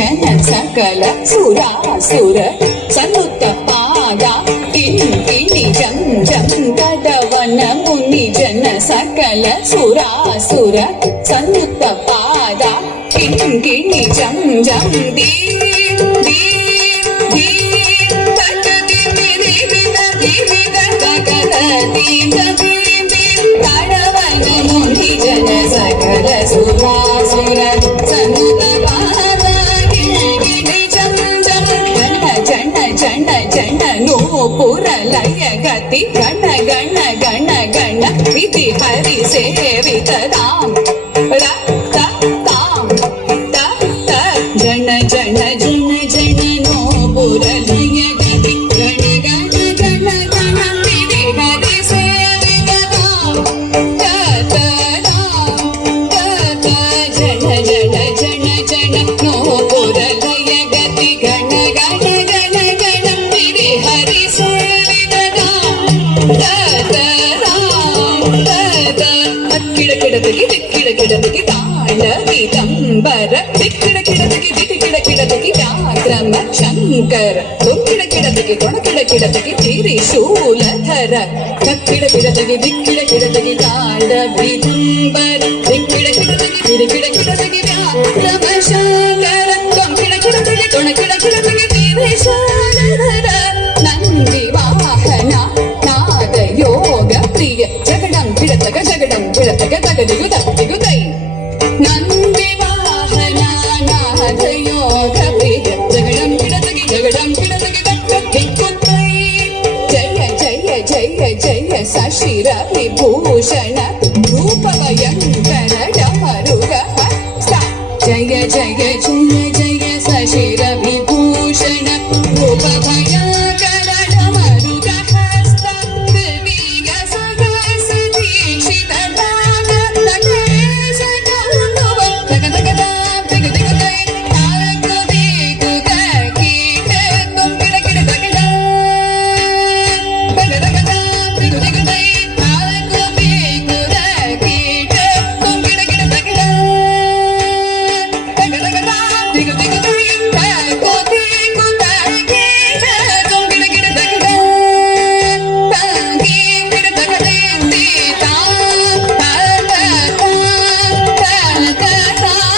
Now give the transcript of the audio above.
ಜನ ಸಕಲ ಸುರಾಸುರ ಸನ್ನುತ್ತ ಪಾದ ಕಿಣಿ ಜಂ ಜಂ ತಡವನ ಮುನಿ ಜನ ಸಕಲ ಸುರಾಸುರ ಸನ್ನುತ್ತ ಪಾದ ಕಿಣಿ ಜಂ ಜಂ ದೇ ದೇ ದೇ ತಟ ದೇ ವಿದ ಗಗನ ದೀಪ ತಡವನ ಮುನಿ ಜನ ಸಕಲ ಸುರಾಸುರ ಸನ್ನುತ್ತ ಪಾದ ಕಿಣಿ ಜಂ ಜಂ ಜನ ಜನ ಜನ ನೂಪುರ ಲಯ ಗತಿ ಗಣ ಗಣ ಗಣ ಗಣ ವಿಧಿ ಹರಿ ಸೇವಿತ ರಾಮ ರಕ್ತ ತಾಮ ತ ತ ಜನ ಜನ ಜನ ಜನ ನೂಪುರ ಲಯ ಗತಿ ಗಣ ಗಣ ಗಣ ಗಣ ವಿಧಿ ಹರಿ ಸೇವಿತ ರಾಮ ತ ತ ರಾಮ ತ ತ ಜನ ಜನ ಜನ ಜನ ನೂಪುರ ಲಯ ಗತಿ ಗಣ ಗಣ ಗಣ ಗಣ ವಿಧಿ ಹರಿ ಸೇವಿತ ಕಿಡಕಿಡದಗಿ ದಿಕ್ಕಿಡಕಿಡದಗಿ ತಾಂಡವಿ ತಂಬರ ದಿಕ್ಕಿಡಕಿಡದಗಿ ದಿಕ್ಕಿಡಕಿಡದಗಿ ವ್ಯಾಕ್ರಮ ಶಂಕರ ಕಿಡಕಿಡದಗಿ ಕೊಣಕಿಡಕಿಡದಗಿ ತ್ರಿಶೂಲಧರ ಕಕ್ಕಿಡಕಿಡದಗಿ ದಿಕ್ಕಿಡಕಿಡದಗಿ ತಾಂಡವಿ ತಂಬರ ದಿಕ್ಕಿಡಕಿಡದಗಿ ದಿಕ್ಕಿಡಕಿಡದಗಿ ವ್ಯಾಕ್ರಮ ಶಂಕರ ಕಿಡಕಿಡದಗಿ ಕೊಣಕಿಡಕಿಡದಗಿ ತ್ರಿಶೂಲಧರ ನಂದಿ ವಾಹನ ನಾದ ಯೋಗ ಪ್ರಿಯ ಜಗಡಂ ಕಿಡತಗ ಜಗಡಂ ಕಿಡತಗ ತಗದಿಗು ತಗದಿಗು ತೈ ನಂದಿ ವಾಹನ ನಾದ ಯೋಗ ಪ್ರಿಯ ಜಗಡಂ ಕಿಡತಗಿ ಜಗಡಂ ಕಿಡತಗಿ ತಗದಿಗು ತೈ ಜಯ ಜಯ ಜಯ ಜಯ ಸಶಿರ ವಿಭೂಷಣ ರೂಪ ಭಯಂಕರ ಡಮರುಗ ಹಸ್ತ ಜಯ ಜಯ ಜಯ ಜಯ ಸಶಿರ ವಿಭೂಷಣ ರೂಪ ಭಯಂಕರ ಡಮರುಗ ಹಸ್ತ ದಿವ್ಯ ಸಹಸ ದೀಕ್ಷಿತ ದಾನ ನಟೇಶ ಕೌತುವ ತಗ ತಗ ತಾಂ ತಗ ತಗ ತೈ ತಾಳಕು ದೀಕು ತಕೀಟ ತುಂಬಿಡ ಕಿಡ ತಗಡ ತಗ ತಗ ತಾಂ ತಗ ತಗ ತೈ ತಾಳಕು ದೀಕು ತಕೀಟ ತುಂಬಿಡ ಕಿಡ ತಗಡ ತಗ ತಗ ತಾಂ ತಗ ತಗ ತೈ ತಾಳಕು ದೀಕು ತಕೀಟ ತುಂಬಿಡ ಕಿಡ ತಗಡ ತಾಂಗಿ ಕಿಡ ತಗಡೆ ತೀ ತಾಂ ತಾತ ತಾಂ ತಾತ ತಾಂ